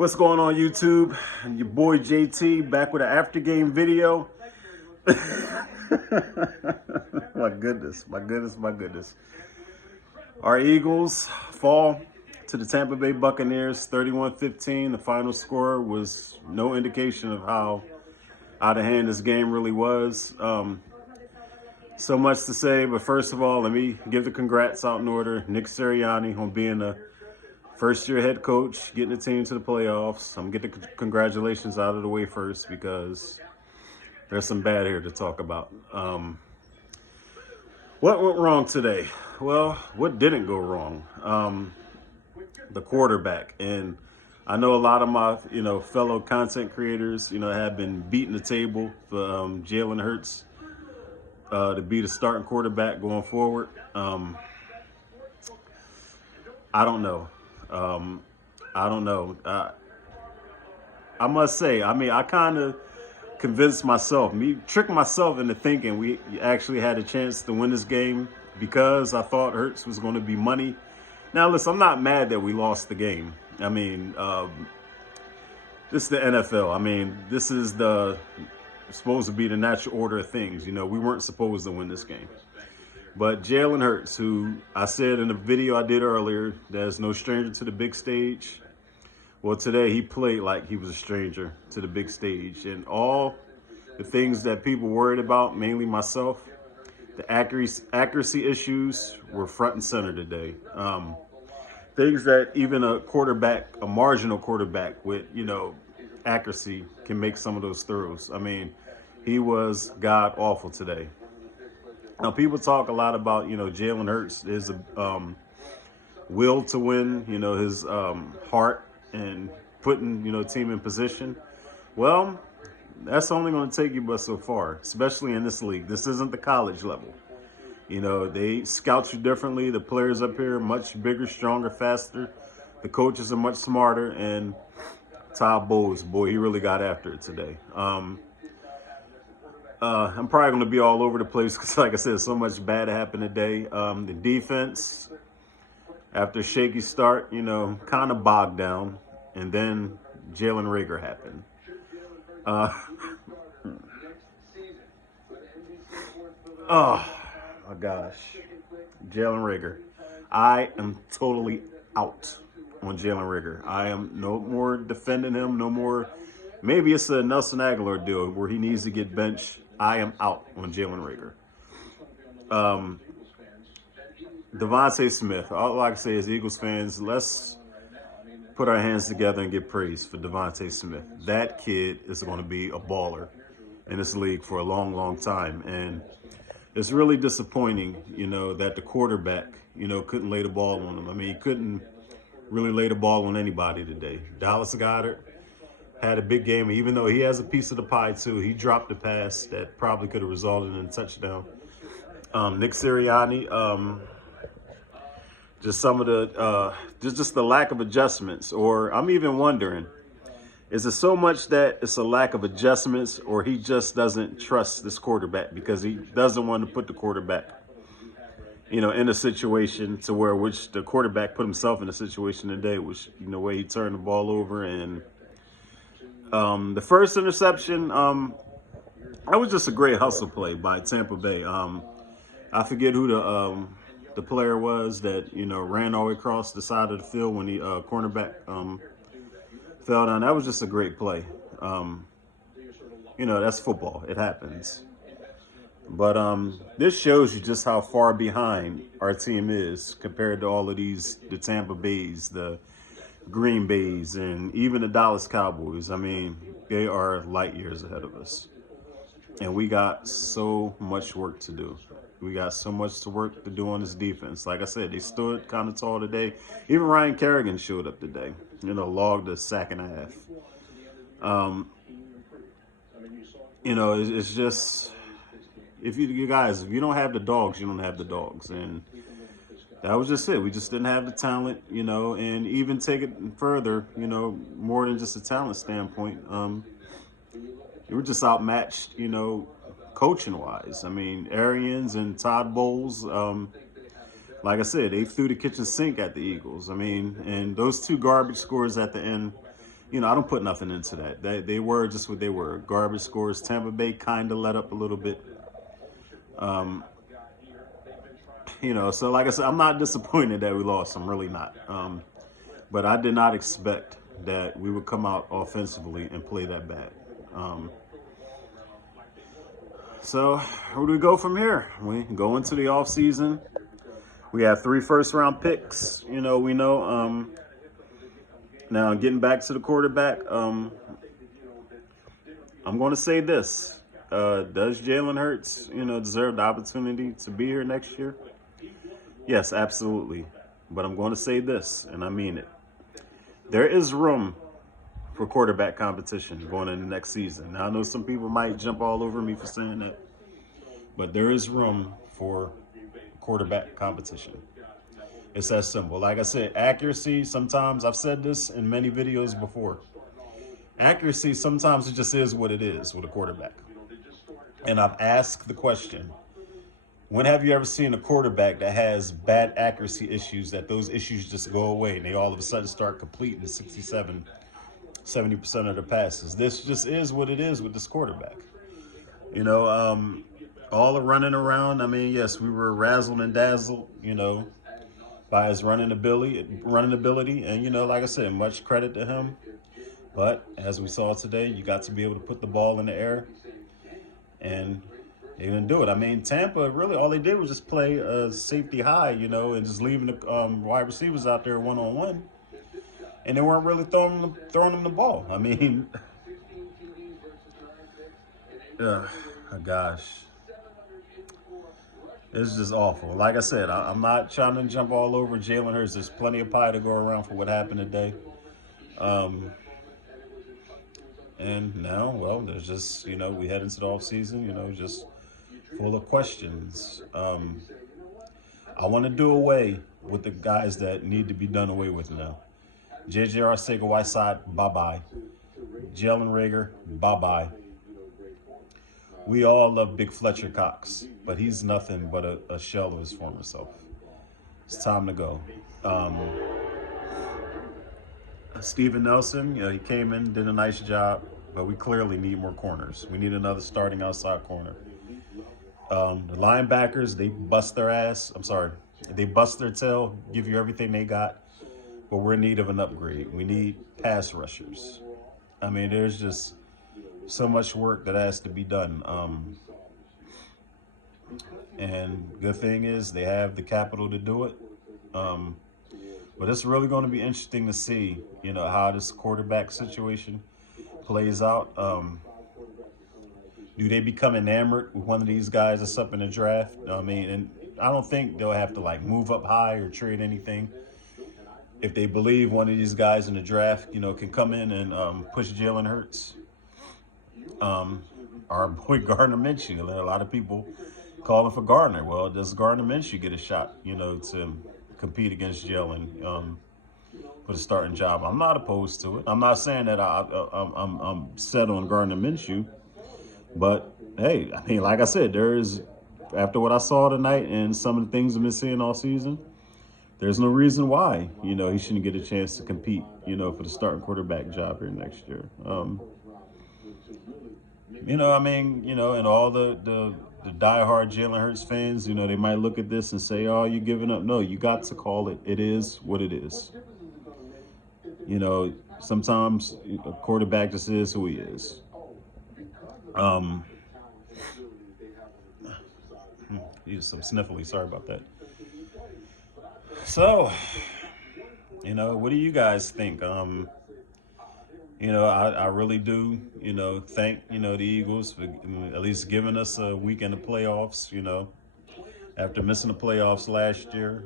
What's going on, YouTube? Your boy JT back with an after game video. My goodness, my goodness, my goodness. Our Eagles fall to the Tampa Bay Buccaneers 31-15. The final score was no indication of how out of hand this game really was. So much to say, but first of all, let me give the congrats out in order. Nick Sirianni on being a first-year head coach, getting the team to the playoffs. I'm going to get the congratulations out of the way first because there's some bad here to talk about. What went wrong today? Well, what didn't go wrong? The quarterback. And I know a lot of my, fellow content creators, have been beating the table for Jalen Hurts to be the starting quarterback going forward. I don't know. I must say, I kind of convinced myself, tricked myself into thinking we actually had a chance to win this game because I thought Hurts was going to be money. Now, listen, I'm not mad that we lost the game. This is the NFL. This is supposed to be the natural order of things. We weren't supposed to win this game. But Jalen Hurts, who I said in the video I did earlier, there's no stranger to the big stage. Well, today he played like he was a stranger to the big stage. And all the things that people worried about, mainly myself, the accuracy issues were front and center today. Things that even a marginal quarterback with, accuracy can make some of those throws. He was god-awful today. Now, people talk a lot about, Jalen Hurts, his will to win, his heart and putting, team in position. Well, that's only going to take you but so far, especially in this league. This isn't the college level. They scout you differently. The players up here are much bigger, stronger, faster. The coaches are much smarter. And Todd Bowles, boy, he really got after it today. I'm probably going to be all over the place because, like I said, so much bad happened today. The defense, after a shaky start, kind of bogged down. And then Jalen Reagor happened. Oh, my gosh. Jalen Reagor. I am totally out on Jalen Reagor. I am no more defending him, no more. Maybe it's a Nelson Aguilar deal where he needs to get benched. I am out on Jalen Reagor. Devontae Smith. All I can say is, Eagles fans, let's put our hands together and get praise for Devontae Smith. That kid is going to be a baller in this league for a long, long time. And it's really disappointing, that the quarterback, couldn't lay the ball on him. He couldn't really lay the ball on anybody today. Dallas Goedert had a big game. Even though he has a piece of the pie, too, he dropped a pass that probably could have resulted in a touchdown. Nick Sirianni, just some of the, just the lack of adjustments. Or I'm even wondering, is it so much that it's a lack of adjustments, or he just doesn't trust this quarterback because he doesn't want to put the quarterback, in a situation to where which the quarterback put himself in a situation today, which, way he turned the ball over. And the first interception, that was just a great hustle play by Tampa Bay. I forget who the player was that, ran all the way across the side of the field when the cornerback fell down. That was just a great play. That's football. It happens. But this shows you just how far behind our team is compared to all of the Tampa Bays, the Green Bays, and even the Dallas Cowboys. They are light years ahead of us. And we got so much work to do. We got so much work to do on this defense. Like I said, they stood kind of tall today. Even Ryan Kerrigan showed up today, logged a sack and a half. It's just, if you don't have the dogs, you don't have the dogs. And that was just it. We just didn't have the talent, and even take it further, more than just a talent standpoint. We were just outmatched, coaching-wise. Arians and Todd Bowles, like I said, they threw the kitchen sink at the Eagles. And those two garbage scores at the end, I don't put nothing into that. They were just what they were. Garbage scores. Tampa Bay kind of let up a little bit. So like I said, I'm not disappointed that we lost. I'm really not. But I did not expect that we would come out offensively and play that bad. So where do we go from here? We go into the offseason. We have 3 first-round picks. We know. Now, getting back to the quarterback, I'm going to say this. Does Jalen Hurts, deserve the opportunity to be here next year? Yes, absolutely. But I'm going to say this, and I mean it. There is room for quarterback competition going into next season. Now, I know some people might jump all over me for saying that, but there is room for quarterback competition. It's that simple. Like I said, accuracy, sometimes, I've said this in many videos before, accuracy, sometimes it just is what it is with a quarterback. And I've asked the question, when have you ever seen a quarterback that has bad accuracy issues, that those issues just go away and they all of a sudden start completing 67, 70% of their passes? This just is what it is with this quarterback. All the running around, I mean, yes, we were razzled and dazzled, by his running ability. And, like I said, much credit to him. But as we saw today, you got to be able to put the ball in the air. And they didn't do it. I mean, Tampa, really, all they did was just play a safety high, and just leaving the wide receivers out there one-on-one. And they weren't really throwing them the ball. I mean, gosh. It's just awful. Like I said, I'm not trying to jump all over Jalen Hurts. There's plenty of pie to go around for what happened today. And now, well, there's just, we head into the offseason, just full of questions. I want to do away with the guys that need to be done away with now. J.J. Arcega-Whiteside, bye-bye. Jalen Reagor, bye-bye. We all love Big Fletcher Cox, but he's nothing but a shell of his former self. It's time to go. Steven Nelson, he came in, did a nice job, but we clearly need more corners. We need another starting outside corner. The linebackers, they bust their ass. They bust their tail, give you everything they got, but we're in need of an upgrade. We need pass rushers. I mean, there's just so much work that has to be done. And good thing is they have the capital to do it. But it's really going to be interesting to see, how this quarterback situation plays out. Do they become enamored with one of these guys that's up in the draft? I mean, and I don't think they'll have to move up high or trade anything. If they believe one of these guys in the draft, can come in and push Jalen Hurts. Our boy Gardner Minshew. A lot of people calling for Gardner. Well, does Gardner Minshew get a shot, to compete against Jalen for the starting job? I'm not opposed to it. I'm not saying that I'm set on Gardner Minshew, but hey, I mean, like I said, after what I saw tonight and some of the things I've been seeing all season, there's no reason why, he shouldn't get a chance to compete, for the starting quarterback job here next year. And all the diehard Jalen Hurts fans, they might look at this and say, oh, you're giving up. No, you got to call it. It is what it is. Sometimes a quarterback just is who he is. He's some sniffly. Sorry about that. So, what do you guys think? I really do, thank, the Eagles for at least giving us a week in the playoffs, after missing the playoffs last year.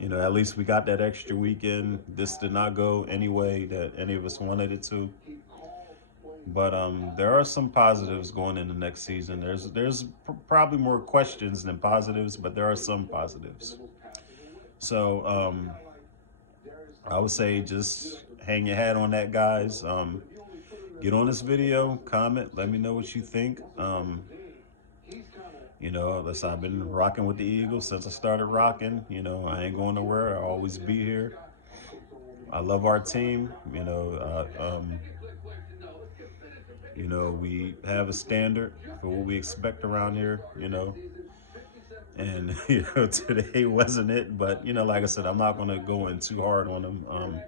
At least we got that extra weekend. This did not go any way that any of us wanted it to. But there are some positives going into next season. There's probably more questions than positives, but there are some positives. So I would say just hang your hat on that, guys. Get on this video, comment, let me know what you think. I've been rocking with the Eagles since I started rocking. I ain't going nowhere. I'll always be here. I love our team. We have a standard for what we expect around here. And today wasn't it. But like I said, I'm not going to go in too hard on them.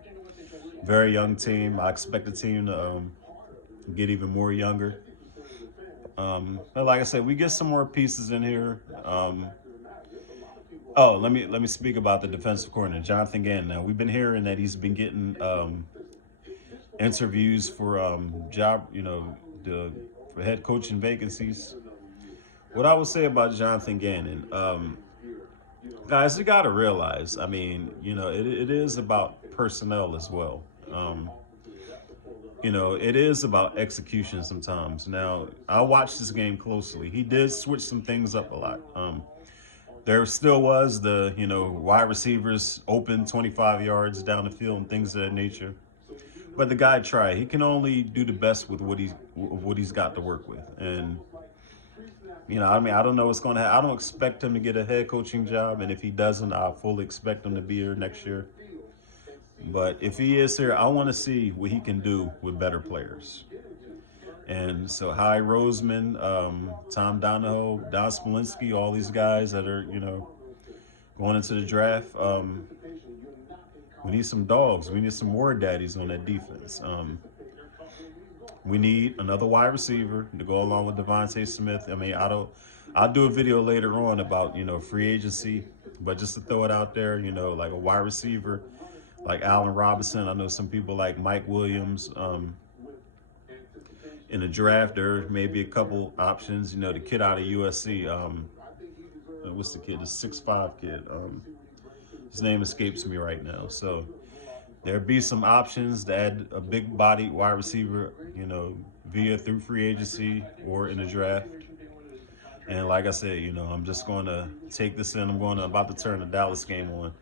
Very young team. I expect the team to get even more younger. But like I said, we get some more pieces in here. Oh, let me speak about the defensive coordinator, Jonathan Gannon. Now we've been hearing that he's been getting interviews for job, for head coaching vacancies. What I would say about Jonathan Gannon, guys, you got to realize. I mean, it is about personnel as well. It is about execution sometimes. Now, I watched this game closely. He did switch some things up a lot. There still was the, wide receivers open 25 yards down the field and things of that nature. But the guy tried. He can only do the best with what he's got to work with. And, I don't know what's going to happen. I don't expect him to get a head coaching job. And if he doesn't, I fully expect him to be here next year. But if he is here, I want to see what he can do with better players. And so Hy Roseman, Tom Donahoe, Don Smolinski, all these guys that are, going into the draft, we need some dogs. We need some more daddies on that defense. We need another wide receiver to go along with Devontae Smith. I mean, I'll do a video later on about, free agency, but just to throw it out there, like a wide receiver like Allen Robinson. I know some people like Mike Williams. In the draft, there may be a couple options. The kid out of USC, what's the kid? The 6'5" kid. His name escapes me right now. So there'd be some options to add a big body wide receiver, through free agency or in the draft. And like I said, I'm just going to take this in. I'm about to turn the Dallas game on.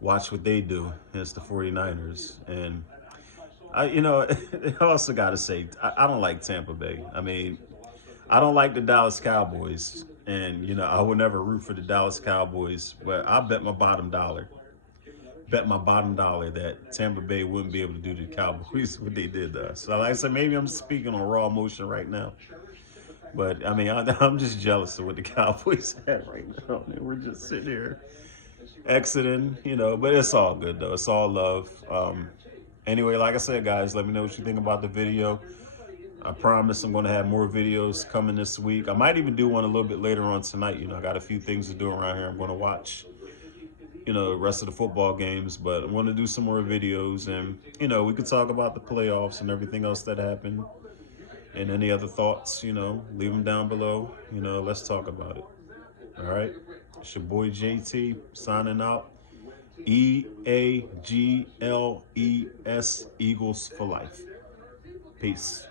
Watch what they do against the 49ers. And I also got to say, I don't like Tampa Bay. I mean, I don't like the Dallas Cowboys. And, I would never root for the Dallas Cowboys. But I bet my bottom dollar that Tampa Bay wouldn't be able to do to the Cowboys what they did to us. So like I said, maybe I'm speaking on raw emotion right now. But, I mean, I'm just jealous of what the Cowboys have right now. I mean, we're just sitting here exiting, but it's all good, though. It's all love. Anyway, like I said, guys, let me know what you think about the video. I promise I'm going to have more videos coming this week. I might even do one a little bit later on tonight. I got a few things to do around here. I'm going to watch, the rest of the football games, but I'm going to do some more videos. And, we could talk about the playoffs and everything else that happened. And any other thoughts, leave them down below. Let's talk about it. All right? It's your boy JT signing out. EAGLES, Eagles for life. Peace.